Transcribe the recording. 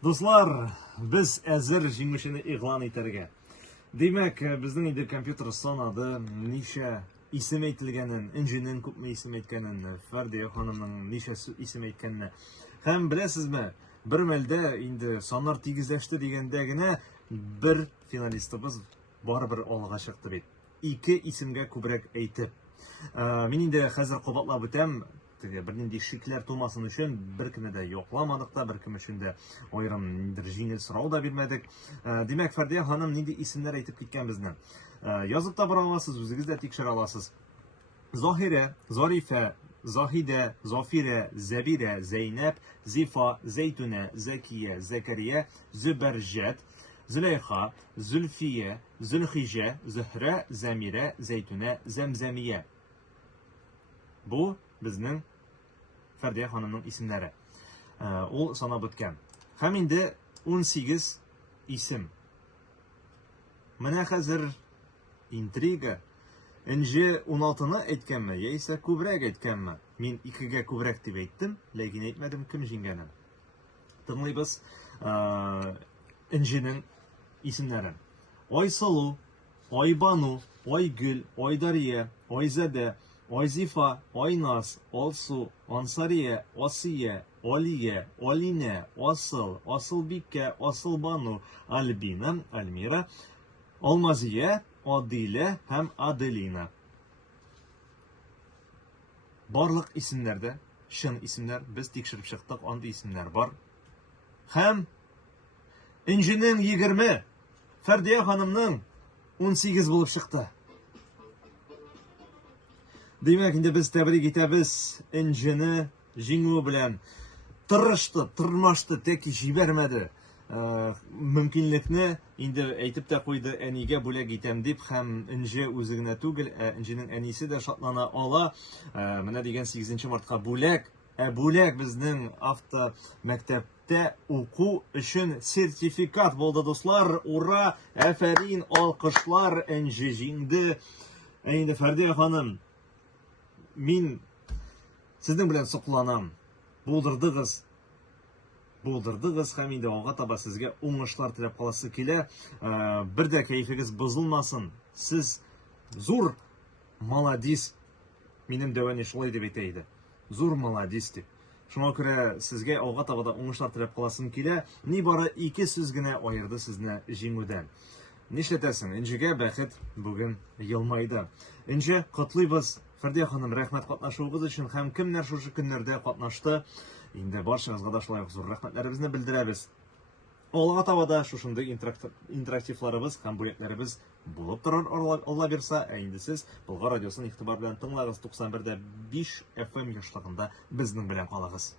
Дуслар, biz әзер җиңүчене игълан итәргә. Димәк, безнең инде компьютер санады, ничә исем әйтелгәнен, Энҗенең күпме исем әйткәнен, Фәрдия ханымның ничә исем әйткәнен. Һәм беләсезме, бер мәлдә инде саннар тигезләште дигәндә генә бер финалистыбыз барыбер алга чыкты бит. Ике исемгә күбрәк әйтеп. Мин инде хәзер кабатлап үтәм. Бернинди шикләр тумасын өчен беркемне дә якламадык та, беркем өчен дә аерым җиңел сорау да бирмәдек. Димәк, Фәрдия ханым нинди исемнәр әйтеп киткән безне? Язып та бара аласыз, үзегез дә тикшерә аласыз. Заһирә, Зарифә, Заһидә, Зафирә, Зәбирә, Зәйнәп, Зифа, Зәйтүнә, Зәкия, Зәкәрия, Зөбәрҗәт, Зөләйха, Зөлфия, Зөлхиҗә, Зөһрә, Зәмирә, Зәйтүнә, Зәмзәмия. Бу безнең Фәрдия ханымның исемнәре. Ул санап үткән. Һәм инде 18 исем. Менә хәзер интрига. Энҗе 16-ны әйткәнме, яисә күбрәк әйткәнме? Мин 2-гә күбрәк дип әйттем, ләкин әйтмәдем кем җиңгәнен. Тыңлыйбыз Энҗенең исемнәрен. Айсылу, Айбану, Айгөл, Айдария, Айзәдә, Айзифа, Айнас, Алсу, Ансария, Асия, Алия, Алинә, Асыл, Асылбикә, Асылбану, Альбина, Альмира, Алмазия, Адилә һәм Аделина. Барлык исемнәрдә, шын исемнәр, без тикшереп чыктык, андый исемнәр бар. Һәм Энҗенең 20, Фәрдия ханымның 18 булып чыкты. Димәк, инде без тәбрик итәбез Энҗене җиңү белән. Тырышты, тырмашты, тәки җибәрмәде. Мөмкинлекне инде әйтеп тә куйды, әнигә бүләк итәм дип, һәм Энҗе үзе генә түгел, Энҗенең әнисе дә шатлана ала. Менә дигән 8 мартка бүләк, бүләк безнең автомәктәптә уку өчен сертификат булды, дуслар. Ура! Афәрин, алкышлар, Энҗе җиңде. Инде Фәрдия ханым, мин сезнең белән сокланам. Булдырдыгыз һәм инде алга таба сезгә уңышлар теләп каласы килә. Бер дә кәефегез бозылмасын. Сез зур маладис. Минем дәвани шулай дип әйтә иде. Зур маладис дип. Шуңа күрә сезгә алга таба да уңышлар теләп каласым килә. Ни бары 2 сүз генә аерды сезне җиңүдән. Нишләтәсең? Энҗегә бәхет бүген елмайды. Энҗе, котлыйбыз. Фәрдия ханым, рәхмәт катнашуыгыз өчен, һәм кемнәр шушы көннәрдә катнашты. Инде барчагызга да шулай ук зур рәхмәтләребезне белдерәбез. Алга таба да шушындый интерактивларыбыз һәм бүләкләребез булып торыр, Алла бирса. Инде сез Болгар радиосын игътибар белән тыңлагыз. 91.5 FM яшьлегендә безнең белән калыгыз.